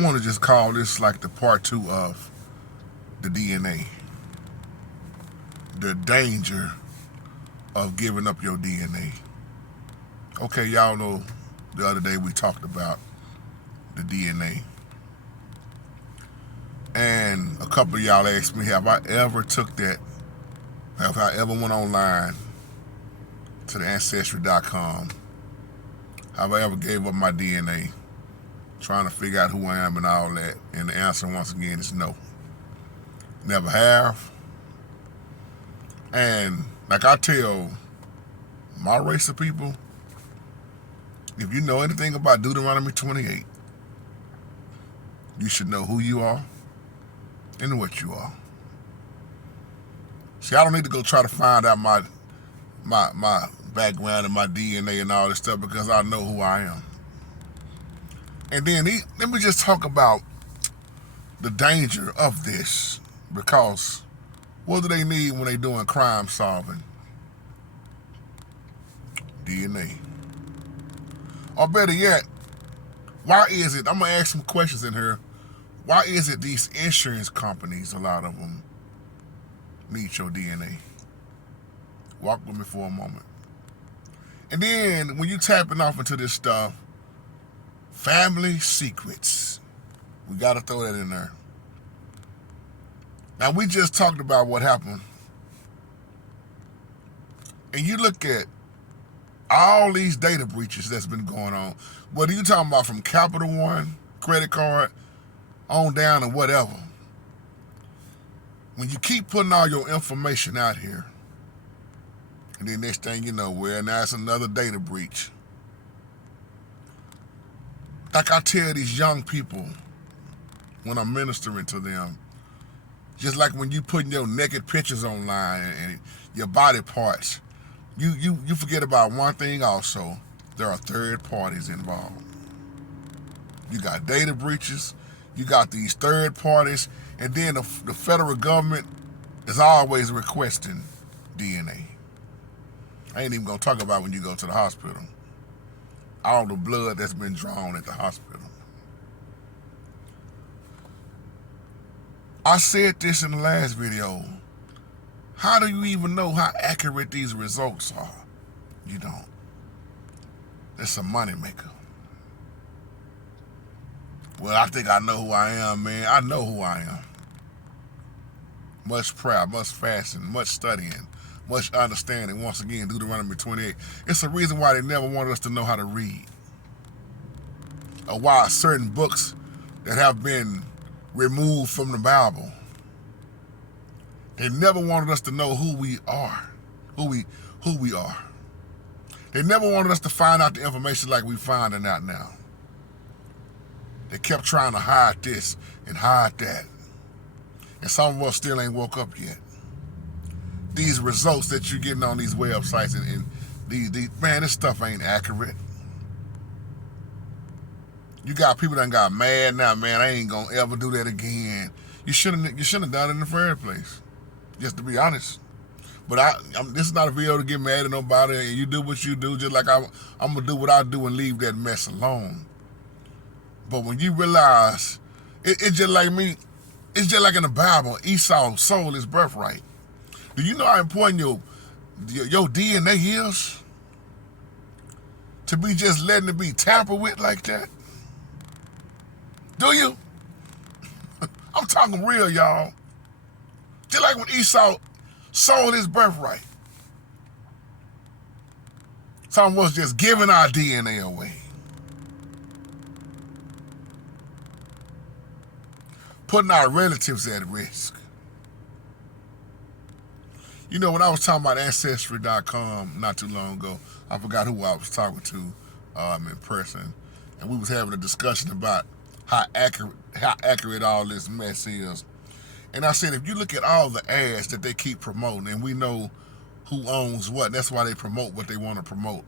I want to just call this like the part 2 of the DNA. The danger of giving up your DNA. Okay, y'all know the other day we talked about the DNA. And a couple of y'all asked me, have I ever took that? Have I ever went online to the Ancestry.com? Have I ever gave up my DNA? Trying to figure out who I am and all that. And the answer, once again, is no. Never have. And like I tell my race of people, if you know anything about Deuteronomy 28, you should know who you are and what you are. See, I don't need to go try to find out my background and my DNA and all this stuff because I know who I am. And then let me just talk about the danger of this, because what do they need when they doing crime solving? DNA. Or better yet, why is it, I'm going to ask some questions in here, why is it these insurance companies, a lot of them, need your DNA? Walk with me for a moment. And then when you tapping off into this stuff, family secrets, we got to throw that in there. Now, we just talked about what happened. And you look at all these data breaches that's been going on, whether you're talking about from Capital One, credit card, on down and whatever. When you keep putting all your information out here, and then next thing you know, well, now it's another data breach. Like I tell these young people when I'm ministering to them, just like when you putting your naked pictures online and your body parts, you forget about one thing also. There are third parties involved. You got data breaches, you got these third parties, and then the federal government is always requesting DNA. I ain't even gonna talk about when you go to the hospital. All the blood that's been drawn at the hospital. I said this in the last video. How do you even know how accurate these results are? You don't. It's a moneymaker. Well, I think I know who I am, man. I know who I am. Much prayer, much fasting, much studying, much understanding. Once again, Deuteronomy 28. It's the reason why they never wanted us to know how to read. Or why certain books that have been removed from the Bible, they never wanted us to know who we are. Who we are. They never wanted us to find out the information like we finding out now. They kept trying to hide this and hide that. And some of us still ain't woke up yet. These results that you're getting on these websites and these man, this stuff ain't accurate. You got people that got mad now, man, I ain't gonna ever do that again. You shouldn't have done it in the first place. Just to be honest. But this is not a video to get mad at nobody, and you do what you do, just like I'm gonna do what I do and leave that mess alone. But when you realize, it's just like me, it's just like in the Bible, Esau sold his birthright. Do you know how important your DNA is? To be just letting it be tampered with like that? Do you? I'm talking real, y'all. Just like when Esau sold his birthright. Some of us just giving our DNA away. Putting our relatives at risk. You know, when I was talking about Ancestry.com not too long ago, I forgot who I was talking to in person, and we was having a discussion about how accurate all this mess is. And I said, if you look at all the ads that they keep promoting, and we know who owns what, and that's why they promote what they want to promote.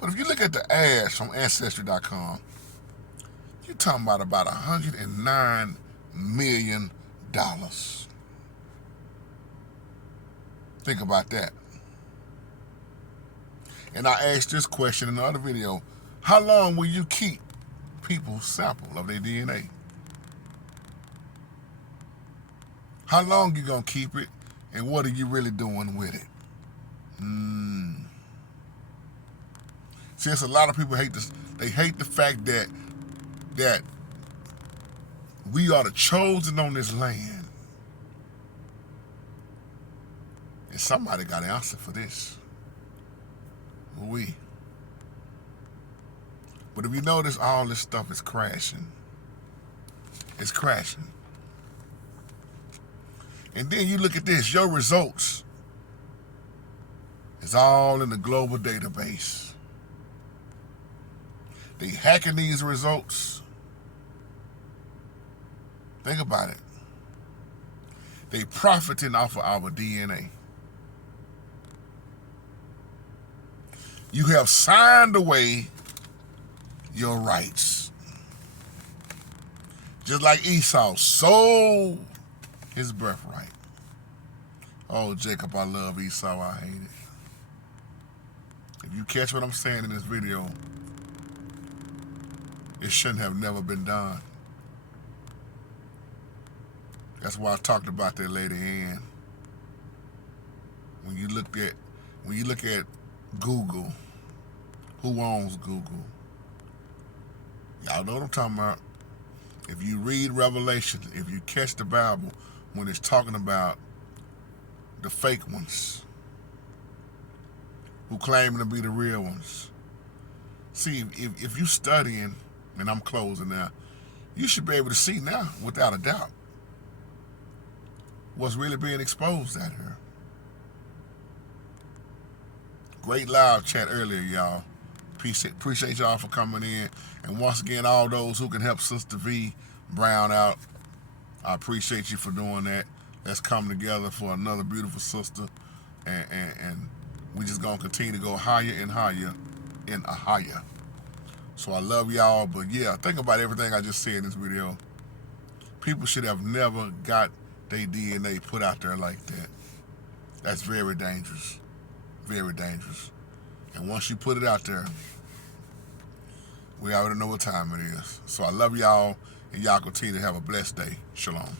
But if you look at the ads from Ancestry.com, you're talking about $109 million. Think about that. And I asked this question in the other video, how long will you keep people's sample of their DNA? How long you gonna keep it, and what are you really doing with it? See, it's a lot of people hate this. They hate the fact that we are the chosen on this land, and somebody got to answer for this. We. But if you notice, all this stuff is crashing. It's crashing. And then you look at this, your results is all in the global database. They hacking these results. Think about it. They profiting off of our DNA. You have signed away your rights. Just like Esau sold his birthright. Oh, Jacob, I love Esau, I hate it. If you catch what I'm saying in this video, it shouldn't have never been done. That's why I talked about that Lady Ann. When you look at Google, who owns Google? Y'all know what I'm talking about. If you read Revelation, if you catch the Bible, when it's talking about the fake ones who claim to be the real ones. See, if you studying, and I'm closing now, you should be able to see now, without a doubt, what's really being exposed out here. Great live chat earlier, y'all. Appreciate y'all for coming in. And once again, all those who can help Sister V Brown out, I appreciate you for doing that. Let's come together for another beautiful sister. And we just going to continue to go higher and higher and higher. So I love y'all. But yeah, think about everything I just said in this video. People should have never got their DNA put out there like that. That's very dangerous. Very dangerous. And once you put it out there, we already know what time it is. So I love y'all, and y'all continue to have a blessed day. Shalom.